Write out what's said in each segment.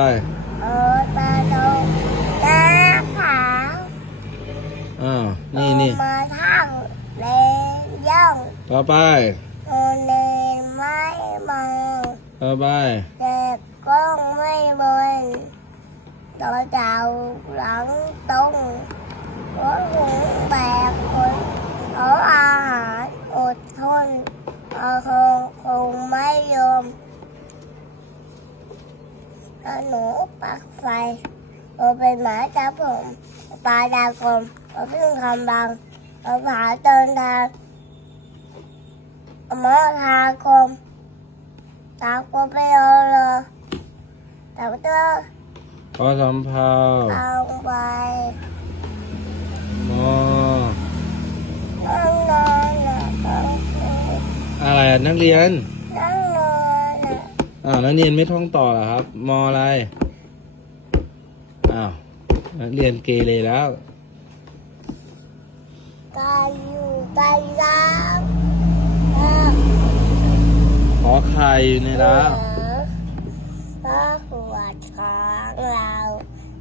rồi. Ờ ta đâu? Ta khảo ờ nè nè. Ờ, lên dông bye bye. Ờ lên máy mờ bye bye. Để con mấy bên đội chào lẫn tung có cũng bèo เอาหนูปักไฟโอเป็นหมาจับผมปลาดาวกลมโอพึ่งคำบังโอผาเดินทางหมอทาคมตากูไปเอาเลยแต่ก็ต้องพอสำเภาเอาไปมอนั่งนอนนะต้องกินอะไรอะนักเรียนนั่งนอนนะ อ้าวนักเรียนไม่ท่องต่อเหรอครับ มออะไร อ้าวนักเรียนเกเรแล้ว กายอยู่ใต้น้ำนะขอไข่อยู่ในแล้วก็หัวของเรา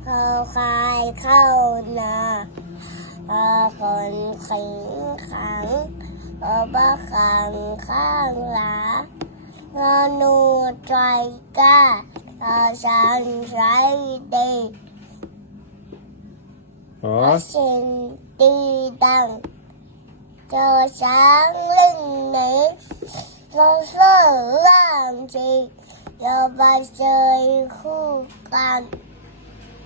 เขาคายเข้านาพอคนขิงขังพอบ้าขังข้างหลาพอหนูใจกล้าพอฉันใช้ดีขอพอสิ่ง Ờ, nu trời ca ờ, sàn rải đi Hả? xin đi đằng cho sáng linh nỉ. Cho sơ làm gì cho bà trời khu cằn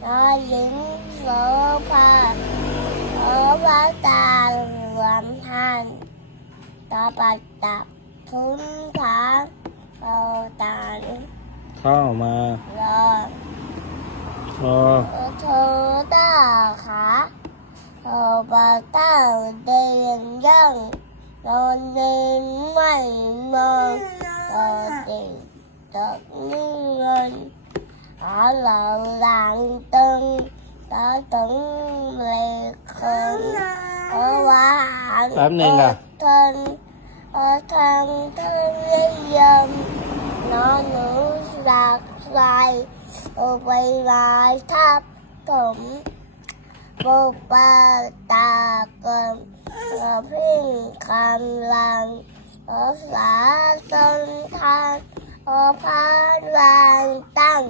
nó dính vỡ pha, ở bà ta làm hành ta bà tập thúng tháng. Ờ, tà nữa. Mà. Rồi. Ờ. Thơ ta khá. Ờ, bà ta ở đây dân. Rồi nên mày mơ. Rồi thì thật như lên. Ở lợn làng tân. Tớ tưởng liệt hơn. Ở bà hạnh. Tám nên à. Thân, ở thân thân bây vai ô vai vai tháp cổng vô ba ta cầm ở phim cầm làng ở xã tân than ở phá vàng tăng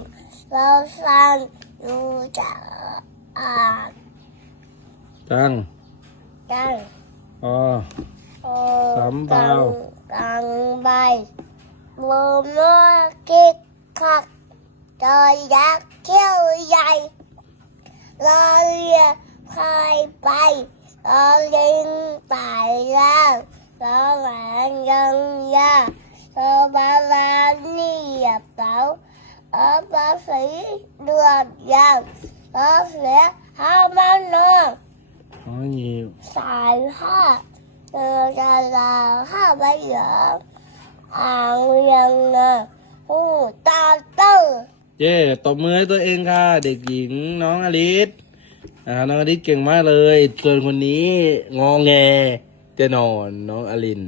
lâu sang dù trả à. Tăng. Tăng. Ờ. ờ Sắm bao. tăng bay. Bơm nó kích khắc rồi đã kêu dày rồi khai bay rồi liên bài ra. Rồi bạn dân ra rồi ba ba đi nhập bảo. Ở bác sĩ đường dân. Bác sĩ không bao nữa có nhiều. Xài hết từ giờ là hết bây giờ. Hàng dân nè. เย่ตบมือให้ตัวเองค่ะ เด็กหญิงน้องอลิสนะครับน้องอลิสเก่งมากเลยส่วนคนนี้งอแงจะนอนน้องอลิน